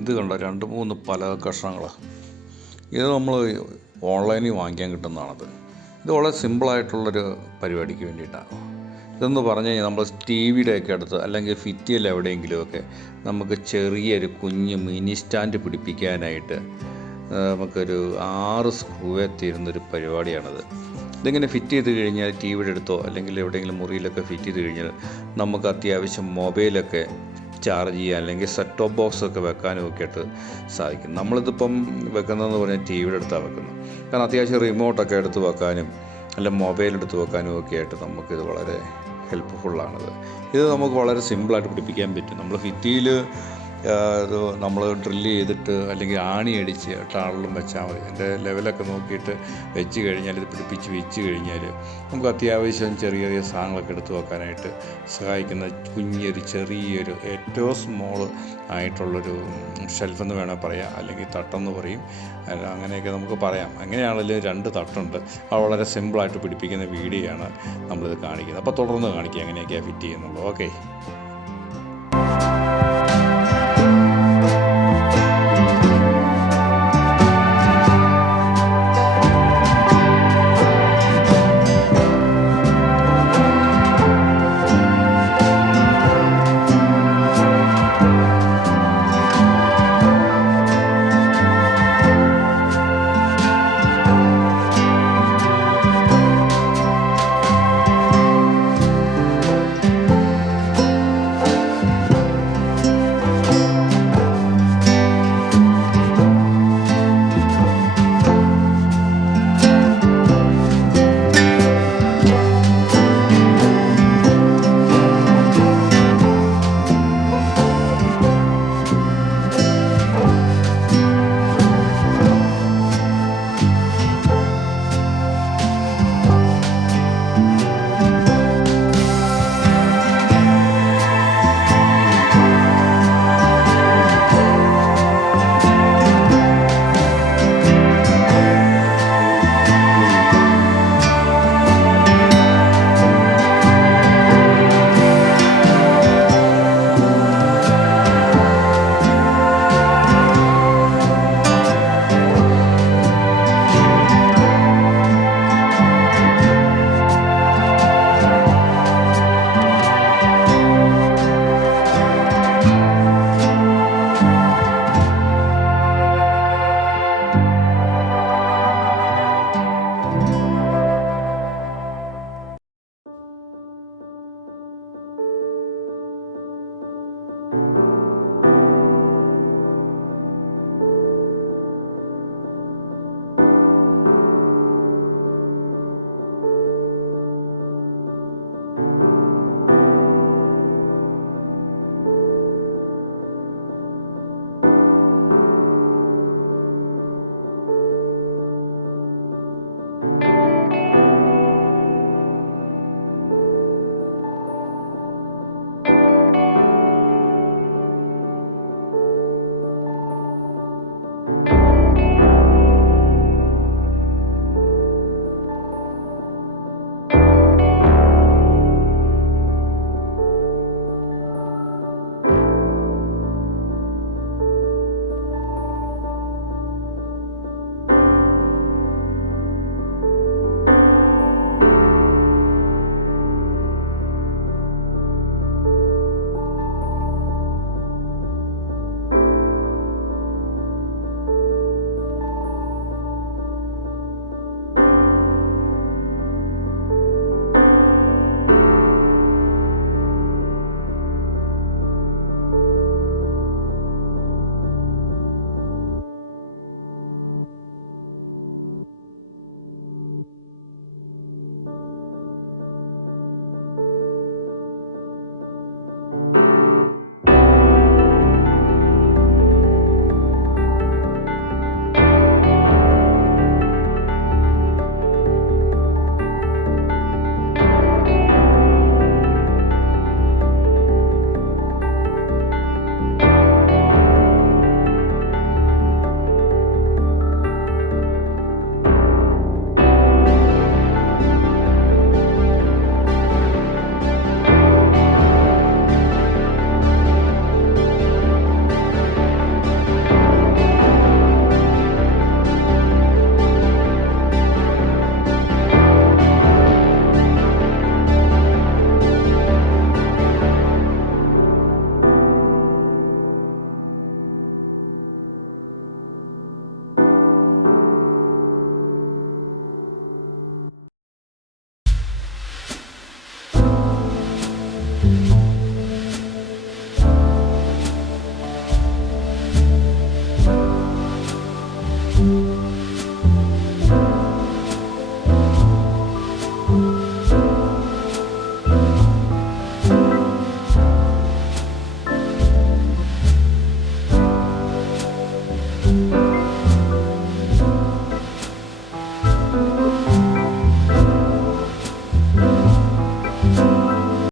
ഇത് കണ്ടോ 2-3 പലക കഷ്ണങ്ങൾ. ഇത് നമ്മൾ ഓൺലൈനിൽ വാങ്ങിക്കാൻ കിട്ടുന്നതാണത്. ഇത് വളരെ സിമ്പിളായിട്ടുള്ളൊരു പരിപാടിക്ക് വേണ്ടിയിട്ടാണ്. ഇതെന്ന് പറഞ്ഞു കഴിഞ്ഞാൽ നമ്മൾ ടി വിയുടെയൊക്കെ അടുത്ത് അല്ലെങ്കിൽ ഭിത്തിയിൽ എവിടെയെങ്കിലുമൊക്കെ നമുക്ക് ചെറിയൊരു കുഞ്ഞ് മിനി സ്റ്റാൻഡ് പിടിപ്പിക്കാനായിട്ട് നമുക്കൊരു 6 സ്ക്രൂവേ തീരുന്നൊരു പരിപാടിയാണിത്. ഇതിങ്ങനെ ഫിറ്റ് ചെയ്ത് കഴിഞ്ഞാൽ ടി വിയുടെ അടുത്തോ അല്ലെങ്കിൽ എവിടെയെങ്കിലും മുറിയിലൊക്കെ ഫിറ്റ് ചെയ്ത് കഴിഞ്ഞാൽ നമുക്ക് അത്യാവശ്യം മൊബൈലൊക്കെ ചാർജ് ചെയ്യാൻ അല്ലെങ്കിൽ സെറ്റ് ടോപ്പ് ബോക്സൊക്കെ വെക്കാനും ഒക്കെ ആയിട്ട് സാധിക്കും. നമ്മളിതിപ്പം വെക്കുന്നതെന്ന് പറഞ്ഞാൽ ടി വിയുടെ അടുത്താണ് വെക്കുന്നത്. കാരണം അത്യാവശ്യം റിമോട്ടൊക്കെ എടുത്ത് വെക്കാനും അല്ല മൊബൈൽ എടുത്ത് വെക്കാനും ഒക്കെ ആയിട്ട് നമുക്കിത് വളരെ ഹെൽപ്ഫുള്ളാണിത്. ഇത് നമുക്ക് വളരെ സിമ്പിളായിട്ട് പിടിപ്പിക്കാൻ പറ്റും. നമ്മൾ ഭിത്തിയിൽ ഇത് നമ്മൾ ഡ്രില്ല് ചെയ്തിട്ട് അല്ലെങ്കിൽ ആണി അടിച്ച് ടാളിലും വെച്ചാൽ മതി. എൻ്റെ ലെവലൊക്കെ നോക്കിയിട്ട് വെച്ച് കഴിഞ്ഞാൽ ഇത് പിടിപ്പിച്ച് വെച്ച് കഴിഞ്ഞാൽ നമുക്ക് അത്യാവശ്യം ചെറിയ ചെറിയ സാധനങ്ങളൊക്കെ എടുത്ത് വെക്കാനായിട്ട് സഹായിക്കുന്ന ചെറിയൊരു ഏറ്റവും സ്മോൾ ആയിട്ടുള്ളൊരു ഷെൽഫെന്ന് വേണേൽ പറയാം, അല്ലെങ്കിൽ തട്ടെന്ന് പറയും, അങ്ങനെയൊക്കെ നമുക്ക് പറയാം. അങ്ങനെയാണെങ്കിലും 2 തട്ടുണ്ട്. അത് വളരെ സിമ്പിളായിട്ട് പിടിപ്പിക്കുന്ന വീഡിയോ ആണ് നമ്മളിത് കാണിക്കുന്നത്. അപ്പോൾ തുടർന്ന് കാണിക്കുക എങ്ങനെയൊക്കെയാണ് ഫിറ്റ് ചെയ്യുന്നുള്ളത്. ഓക്കെ.